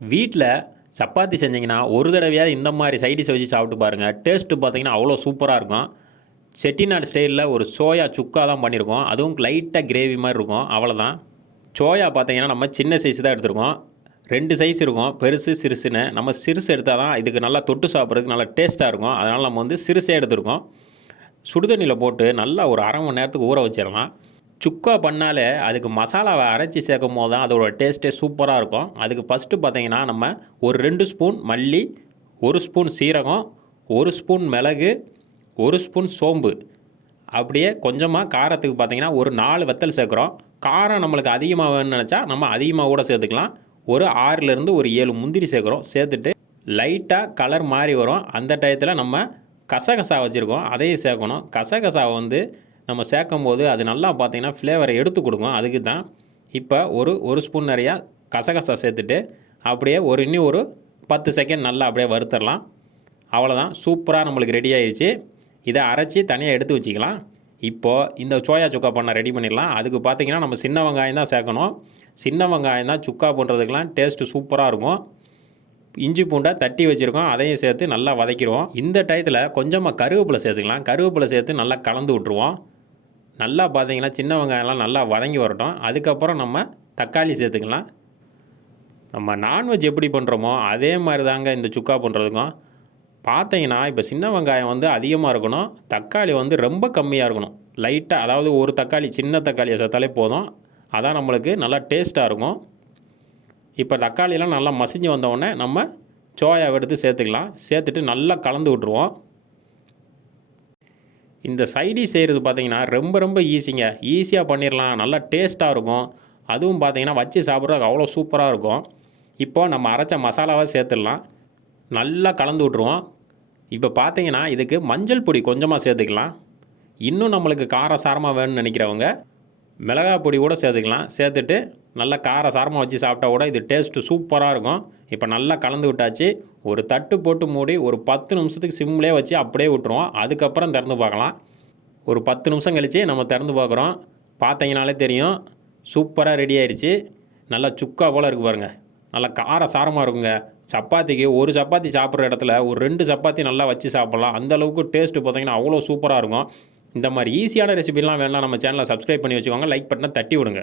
வீட்டில் சப்பாத்தி செஞ்சிங்கன்னா ஒரு தடவையாவது இந்த மாதிரி சைடிஷை வச்சு சாப்பிட்டு பாருங்கள். டேஸ்ட்டு பார்த்தீங்கன்னா அவ்வளோ சூப்பராக இருக்கும். செட்டிநாடு ஸ்டைலில் ஒரு சோயா சுக்கா தான் பண்ணியிருக்கோம். அதுவும் லைட்டாக கிரேவி மாதிரி இருக்கும். அவ்வளோதான். சோயா பார்த்தீங்கன்னா நம்ம சின்ன சைஸ் தான் எடுத்துருக்கோம். 2 சைஸ் இருக்கும், பெருசு சிறுசுன்னு. நம்ம சிறுசு எடுத்தால் தான் இதுக்கு நல்லா தொட்டு சாப்பிட்றதுக்கு நல்லா டேஸ்ட்டாக இருக்கும். அதனால் நம்ம வந்து சிறுசே எடுத்துருக்கோம். சுடுதண்ணியில் போட்டு நல்லா ஒரு அரை மணி நேரத்துக்கு ஊற வச்சிடலாம். சுக்கா பண்ணாலே அதுக்கு மசாலாவை அரைச்சி சேர்க்கும் போது தான் அதோட டேஸ்ட்டே சூப்பராக இருக்கும். அதுக்கு ஃபஸ்ட்டு பார்த்தீங்கன்னா நம்ம ஒரு 2 ஸ்பூன் மல்லி, 1 ஸ்பூன் சீரகம், 1 ஸ்பூன் மிளகு, 1 ஸ்பூன் சோம்பு, அப்படியே கொஞ்சமாக காரத்துக்கு பார்த்தீங்கன்னா ஒரு 4 வத்தல் சேர்க்குறோம். காரம் நம்மளுக்கு அதிகமாக வேணும்னு நினச்சா நம்ம அதிகமாக கூட சேர்த்துக்கலாம். ஒரு 6லேருந்து ஒரு 7 முந்திரி சேர்க்குறோம். சேர்த்துட்டு லைட்டாக கலர் மாறி வரும். அந்த டயத்தில் நம்ம கசகசா வச்சுருக்கோம், அதையும் சேர்க்கணும். கசகசாவை வந்து நம்ம சேர்க்கும் போது அது நல்லா பார்த்திங்கன்னா ஃப்ளேவரை எடுத்து கொடுக்கும். அதுக்கு தான் இப்போ ஒரு ஸ்பூன் நிறையா கசகசா சேர்த்துட்டு அப்படியே இன்னும் ஒரு 10 செகண்ட் நல்லா அப்படியே வறுத்தரலாம். அவ்வளோதான், சூப்பராக நம்மளுக்கு ரெடி ஆயிடுச்சு. இதை அரைச்சி தனியாக எடுத்து வச்சுக்கலாம். இப்போது இந்த சோயா சுக்கா பண்ண ரெடி பண்ணிடலாம். அதுக்கு பார்த்திங்கன்னா நம்ம சின்ன வெங்காயம் தான் சேர்க்கணும். சின்ன வெங்காயம் தான் சுக்கா பண்ணுறதுக்கெலாம் டேஸ்ட்டு சூப்பராக இருக்கும். இஞ்சி பூண்டை தட்டி வச்சுருக்கோம், அதையும் சேர்த்து நல்லா வதக்கிடுவோம். இந்த டயத்தில் கொஞ்சமாக கருவேப்பிலை சேர்த்துக்கலாம். கருவேப்பிலை சேர்த்து நல்லா கலந்து விட்ருவோம். நல்லா பார்த்தீங்கன்னா சின்ன வெங்காயம்லாம் நல்லா வதங்கி வரட்டும். அதுக்கப்புறம் நம்ம தக்காளி சேர்த்துக்கலாம். நம்ம நான்வெஜ் எப்படி பண்ணுறோமோ அதே மாதிரி தாங்க இந்த சுக்கா பண்ணுறதுக்கும். பார்த்தீங்கன்னா இப்போ சின்ன வெங்காயம் வந்து அதிகமாக இருக்கணும், தக்காளி வந்து ரொம்ப கம்மியாக இருக்கணும். லைட்டாக, அதாவது ஒரு தக்காளி, சின்ன தக்காளியை சேர்த்தாலே போதும். அதான் நம்மளுக்கு நல்லா டேஸ்ட்டாக இருக்கும். இப்போ தக்காளியெல்லாம் நல்லா மசிஞ்சு வந்தோடனே நம்ம சோயாவை எடுத்து சேர்த்துக்கலாம். சேர்த்துட்டு நல்லா கலந்து விட்ருவோம். இந்த சைடிஷ் செய்கிறது பார்த்திங்கன்னா ரொம்ப ஈஸிங்க. ஈஸியாக பண்ணிடலாம், நல்லா டேஸ்ட்டாக இருக்கும். அதுவும் பார்த்திங்கன்னா வச்சு சாப்பிட்றதுக்கு அவ்வளோ சூப்பராக இருக்கும். இப்போது நம்ம அரைச்ச மசாலாவை சேர்த்துடலாம். நல்லா கலந்து விட்ருவோம். இப்போ பார்த்திங்கன்னா இதுக்கு மஞ்சள் பொடி கொஞ்சமாக சேர்த்துக்கலாம். இன்னும் நம்மளுக்கு காரசாரமாக வேணும்னு நினைக்கிறவங்க மிளகாய் பொடி கூட சேர்த்துக்கலாம். சேர்த்துட்டு நல்லா காரசாரமாக வச்சு சாப்பிட்டா கூட இது டேஸ்ட்டு சூப்பராக இருக்கும். இப்போ நல்லா கலந்து விட்டாச்சு. ஒரு தட்டு போட்டு மூடி ஒரு 10 நிமிஷத்துக்கு சிம்லேயே வச்சு அப்படியே விட்டுருவோம். அதுக்கப்புறம் திறந்து பார்க்கலாம். ஒரு 10 நிமிஷம் கழித்து நம்ம திறந்து பார்க்குறோம். பார்த்தீங்கனாலே தெரியும், சூப்பராக ரெடி ஆயிடுச்சு. நல்லா சுக்கா போல் இருக்குது பாருங்கள். நல்லா காரசாரமாக இருக்குங்க. சப்பாத்திக்கு ஒரு சப்பாத்தி சாப்பிட்ற இடத்துல ஒரு 2 சப்பாத்தி நல்லா வச்சு சாப்பிட்லாம். அந்தளவுக்கு டேஸ்ட்டு பார்த்திங்கன்னா அவ்வளோ சூப்பராக இருக்கும். இந்த மாதிரி ஈஸியான ரெசிபிலாம் வேணால் நம்ம சேனலை சப்ஸ்கிரைப் பண்ணி வச்சுக்கோங்க. லைக் பட்டனை தட்டி விடுங்க.